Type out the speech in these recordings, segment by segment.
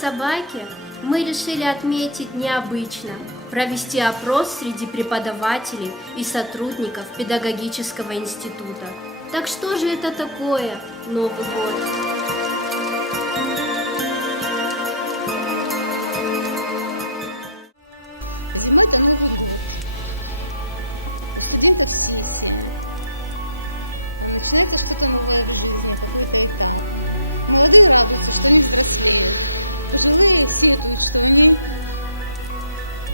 собаки мы решили отметить необычно, провести опрос среди преподавателей и сотрудников педагогического института. Так что же это такое Новый год? Зима – это Новый год. У студентов сессия. Начинается что-то новое в жизни, какой-то этап. Молодые радуются, что они взрослеют. Пожилые сетуют, что они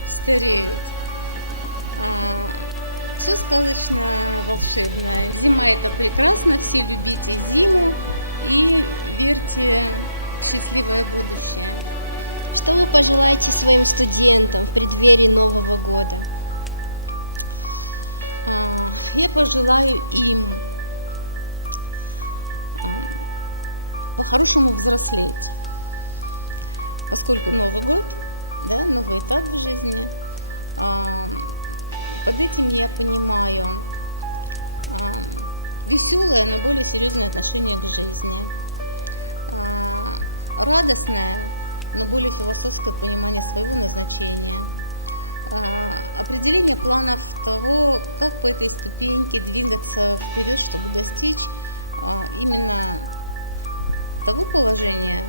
стареют. Все сказочно, волшебно. Зима – это прекрасно, все любите зиму и верьте в счастливое будущее. Что вы пожелаете своим студентам в преддверии Нового года? Я пожелаю им по-хорошему взрослеть, поскольку Новый год, да, новый этап в жизни. Под этим я понимаю веселое, но более серьезное отношение к жизни, радостное, но более философское понимание своего назначения, определение планов того, как по этой ступеньке двигаться вперед, чтобы достичь именно того положения,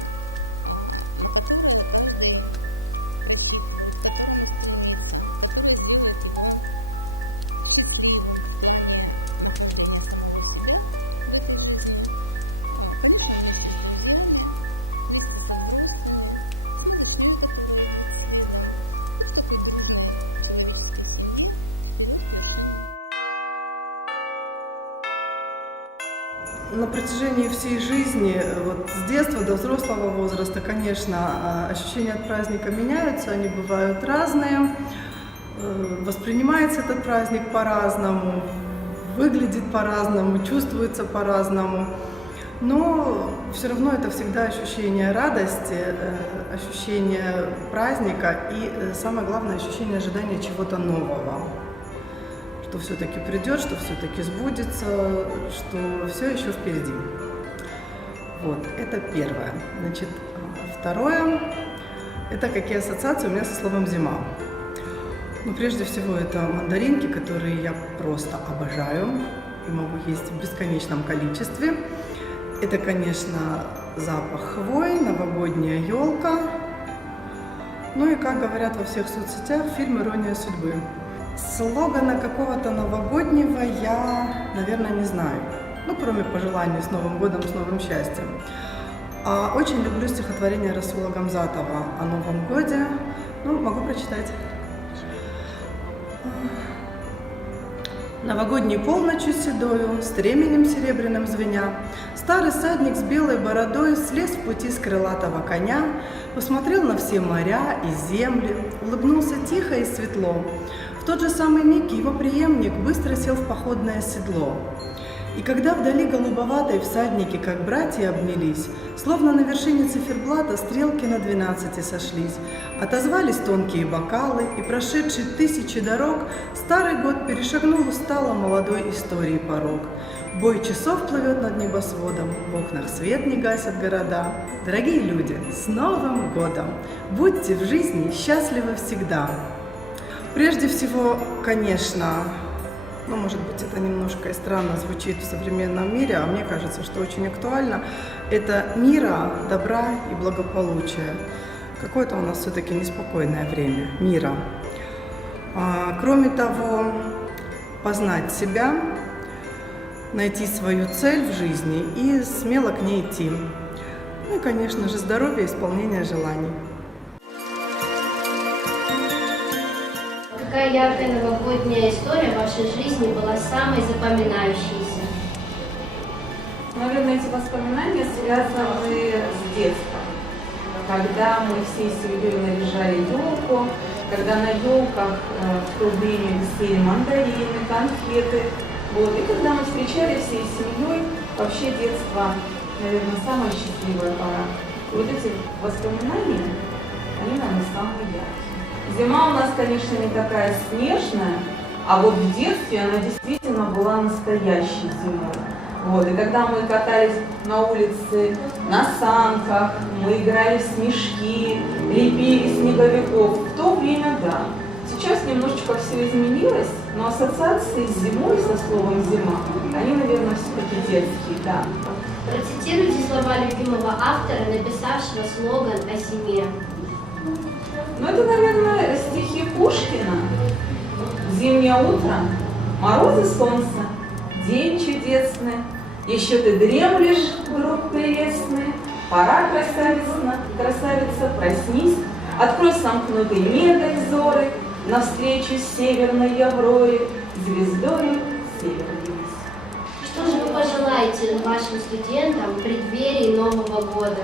на которое каждый рассчитывает, к которому стремится, которое сделает его счастливым в плане нахождения самого себя в этой жизни. Конечно, вместе с друзьями, вместе со взрослыми, с малышней, которая идет следом. Вот в такой дружной человеческой семье вперед к вершинам. На протяжении всей жизни, вот с детства до взрослого возраста, конечно, ощущения от праздника меняются, они бывают разные. Воспринимается этот праздник по-разному, выглядит по-разному, чувствуется по-разному. Но все равно это всегда ощущение радости, ощущение праздника и, самое главное, ощущение ожидания чего-то нового. Что все-таки придет, что все-таки сбудется, что все еще впереди. Вот, это первое. Значит, второе, это какие ассоциации у меня со словом «зима». Ну, прежде всего, это мандаринки, которые я просто обожаю и могу есть в бесконечном количестве. Это, конечно, запах хвои, новогодняя елка. Ну и, как говорят во всех соцсетях, фильм «Ирония судьбы». Слогана какого-то новогоднего я, наверное, не знаю. Ну, кроме пожеланий с Новым годом, с новым счастьем. Очень люблю стихотворение Расула Гамзатова о Новом годе. Ну, могу прочитать. Новогодней полночью седою, стременем серебряным звеня, старый садник с белой бородой слез в пути с крылатого коня, посмотрел на все моря и земли, улыбнулся тихо и светло. В тот же самый миг его преемник быстро сел в походное седло. И когда вдали голубоватой всадники, как братья, обнялись, словно на вершине циферблата стрелки на 12 сошлись, отозвались тонкие бокалы, и прошедший тысячи дорог старый год перешагнул устало молодой истории порог. Бой часов плывет над небосводом, в окнах свет не гасят города. Дорогие люди, с Новым годом! Будьте в жизни счастливы всегда! Прежде всего, конечно, может быть, это немножко и странно звучит в современном мире, а мне кажется, что очень актуально. Это мира, добра и благополучия. Какое-то у нас все-таки неспокойное время мира. Кроме того, познать себя, найти свою цель в жизни и смело к ней идти. Ну и, конечно же, здоровье и исполнение желаний. Какая яркая новогодняя история в вашей жизни была самой запоминающейся? Наверное, эти воспоминания связаны с детством. Когда мы всей семьей наряжали елку, когда на елках в то время висели мандарины, конфеты. И когда мы встречали всей семьей, вообще детство, наверное, самая счастливая пора. И вот эти воспоминания, они, наверное, самые яркие. Зима у нас, конечно, не такая снежная, а вот в детстве она действительно была настоящей зимой. Вот, и тогда мы катались на улице на санках, мы играли в снежки, лепили снеговиков. В то время, да. Сейчас немножечко все изменилось, но ассоциации с зимой, со словом «зима», они, наверное, все-таки детские, да. Процитируйте слова любимого автора, написавшего слоган о зиме. Ну, это, наверное, стихи Пушкина. «Зимнее утро, морозы солнца, день чудесный, еще ты дремлешь, рук прелестный, пора, красавица, проснись, открой сомкнутые медой взоры, навстречу северной Авроре, звездою север явись». Что же вы пожелаете вашим студентам в преддверии Нового года?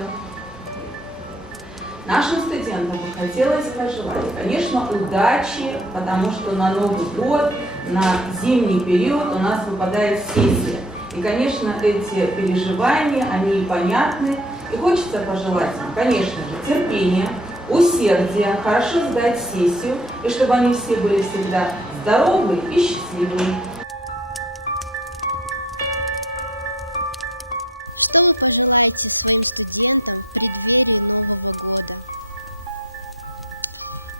Нашим студентам бы хотелось пожелать, конечно, удачи, потому что на Новый год, на зимний период у нас выпадает сессия. И, конечно, эти переживания, они и понятны. И хочется пожелать им, конечно же, терпения, усердия, хорошо сдать сессию, и чтобы они все были всегда здоровы и счастливы. Что вы пожелаете своим студентам в преддверии Нового года?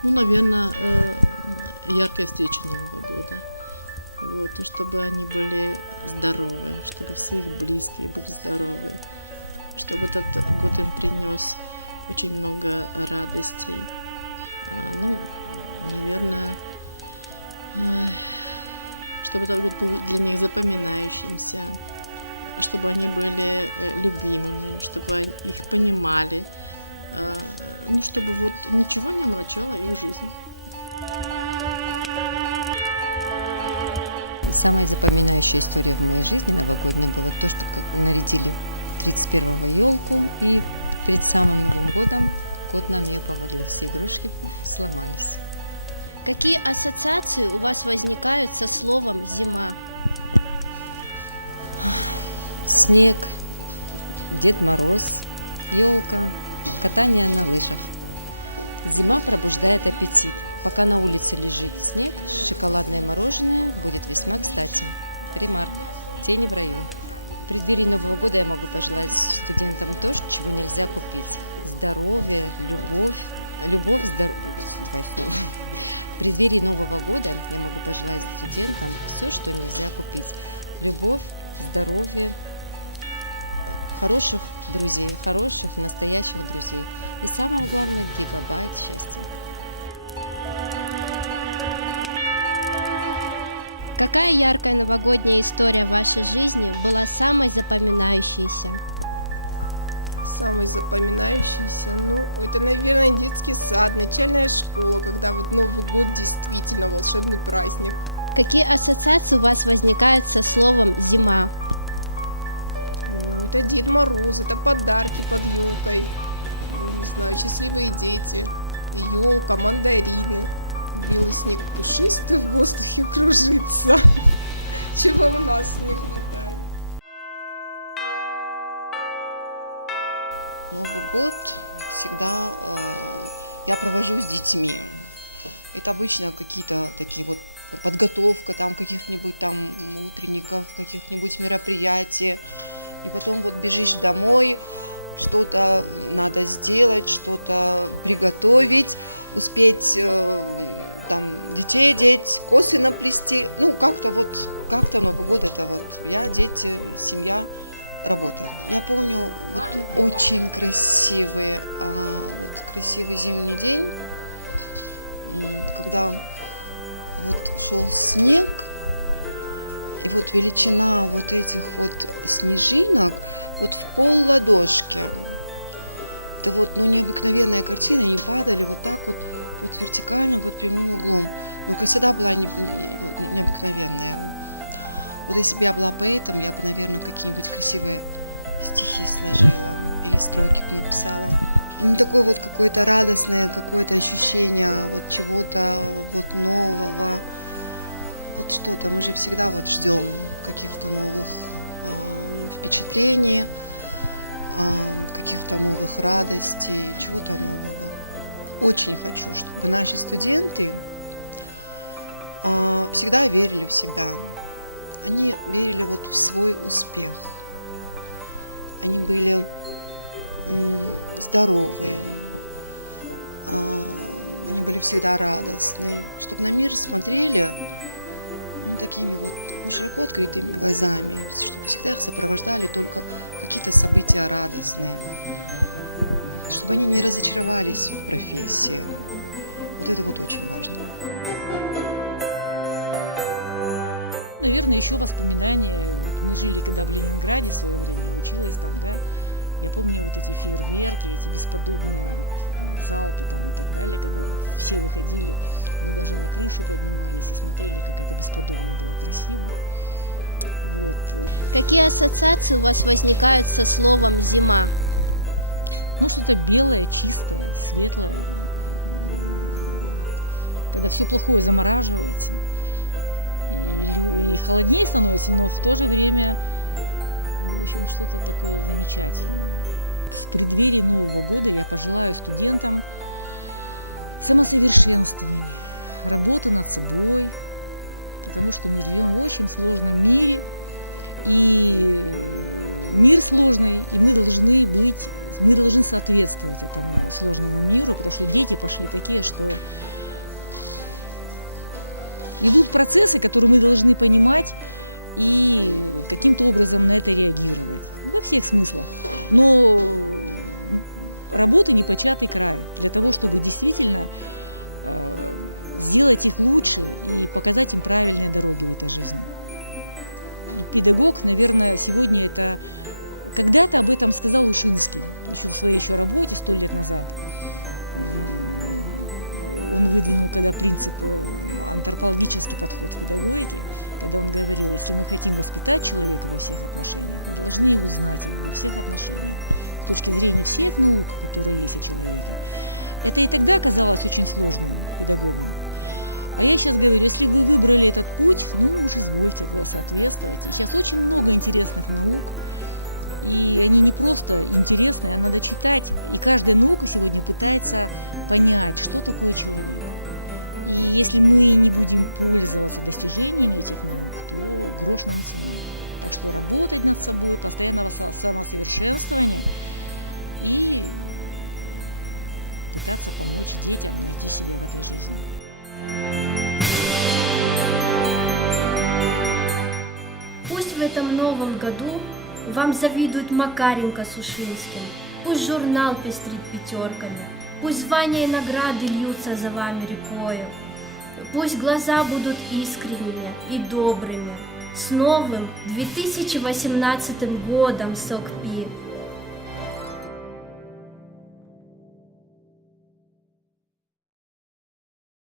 Ну, наверное, яркой встречи Нового года. Вот, чтобы они были здоровы, чтобы все их близкие были здоровы, чтобы этот год им принес очень много радостей. Ну, наверное, чтобы этот год был для них запоминающимся, чтобы они были любимыми, чтобы их понимали, ну, чтобы вот ничего не омрачало их жизнь. Самая запоминающая история в моей жизни новогодней была то, что нарядили 31-го елку, и перед самым Новым годом кот нам ее повалил, все игрушки сломались. Какие ассоциации у вас возникают со словом «зима»? Снег, Дед Мороз, елка, катание на лыжах. Зима пробуждает аппетит. Пока на улице лежит снег, шоколадное мороженое будет весьма кстати. Ремарк. Тени в раю. В преддверии Нового года я могу пожелать студентам то, чего нельзя купить. Здоровье, любовь, Давай снова. В преддверии Нового года я могу пожелать студентам все, что нельзя купить. Любовь, здоровье, хороших друзей, хороших, настоящих друзей. И самое главное, гигабайт счастья. Какая яркая новогодняя история в вашей жизни была самой запоминающейся? Самый запоминающийся, ну, это, наверное, детский сад, начальная школа, когда вот Новый год действительно волшебный праздник. Какие ассоциации у вас возникают со словом «зима»? Ну, это Дед Мороз, это подарки под елкой, не знаю, счастливые дети, елка, мандарины, белый снег пушистый в воздухе кружится, чего у нас не хватает. Новый год всегда я провожу с детьми. Это обычно какие-то такие вот подготовка там каких-нибудь там утренников, каких-нибудь мероприятий. И потом вот бежишь домой, что-то надо сделать, что-то приготовить, успеть там детей одеть, косы наплести. Ну, как-то Новый год это вот я, дети, семья, работа. Я помню вот очень красивый зимний день, когда вот шел снег, и вот величина вот этих вот снежинок вот в пол ладошки. Это вот, ну, необыкновенная картина, они падали вот так вот вертикально, вот прямым углом. Ну, красота была необыкновенная. Вот если бы я была поэтом, я бы, наверное, какие-нибудь красивые стихи сложила или строки бы написала. Ну, такое вот какое-то радостное, какое-то ощущение вот чего-то вот нового. Вот что-то, мы же всегда вот ждем каких-то новых впечатлений, каких-то новых радостей, чего-то нового. Очень хочу, чтобы наши студенты всегда верили в себя, они верили вот в свой успех. Они были здоровые, они были всегда радостны, чтобы на мир смотрели такими вот широко открытыми глазами, чтобы всегда их сопровождали только какие-то события радостные, чтобы они не разочаровались в профессии. Вот это вот очень важно. Наверное, еще воспоминания. Мы жили, когда в Ленинграде в свое время, я училась там, да. Я помню вот эти фейерверки, эти бесподобные вот залпы там и так далее, когда все выходили, мы даже на крышу поднимались и смотрели, как это бесподобно было красиво. Вот. Какие ассоциации у вас возникают со словом «зима»? Ну, что-то белое, чистое, светлое, когда все плохое замораживается. И холоднее становится, но в то же время, в общем, что-то такое замечательное. В преддверии Нового года я пожелаю студентам самосовершенствования, работы над собой, потому что мы живем в очень сложном мире, и мир сложный, и мы должны соответствовать этому сложному миру, потому что дети пошли такие, что идут процессы, которые мы должны понимать и каким-то образом на это реагировать. Во всех смыслах. Но работы непочатый край для того, чтобы действительно сделать их лучше и показать им правильные дороги в этой жизни. И педагог, наверное, сегодня это... Когда-то об этом сказал Ушинский, еще в своей работе 100 лет назад. Он выдвинул, когда принцип, антропологический подход в педагогике, когда он говорил, если мы хотим воспитать человека во всех отношениях, мы должны узнать его во всех отношениях, с точки зрения всех наук, которые есть о человеке. Это и тогда казалось очень сложным педагогам. А я сейчас говорю, если вы выбрали этот путь, ну уж извольте тогда соответствовать. И сейчас очень много интересных наук, и они не просто интересные, а надо читать. И каждая наука сегодня пытается понять, что такое человек. И если мы не будем пользоваться достижениями этих наук, то грош нам цена. Так что работать над собой, постоянного самосовершенствования и пытаться помочь детям найти себя в этой жизни. Пусть в этом новом году вам завидует Макаренко с Ушинским, пусть журнал пестрит пятерками, пусть звания и награды льются за вами рекою, пусть глаза будут искренними и добрыми. С новым 2018 годом, СОКПИ!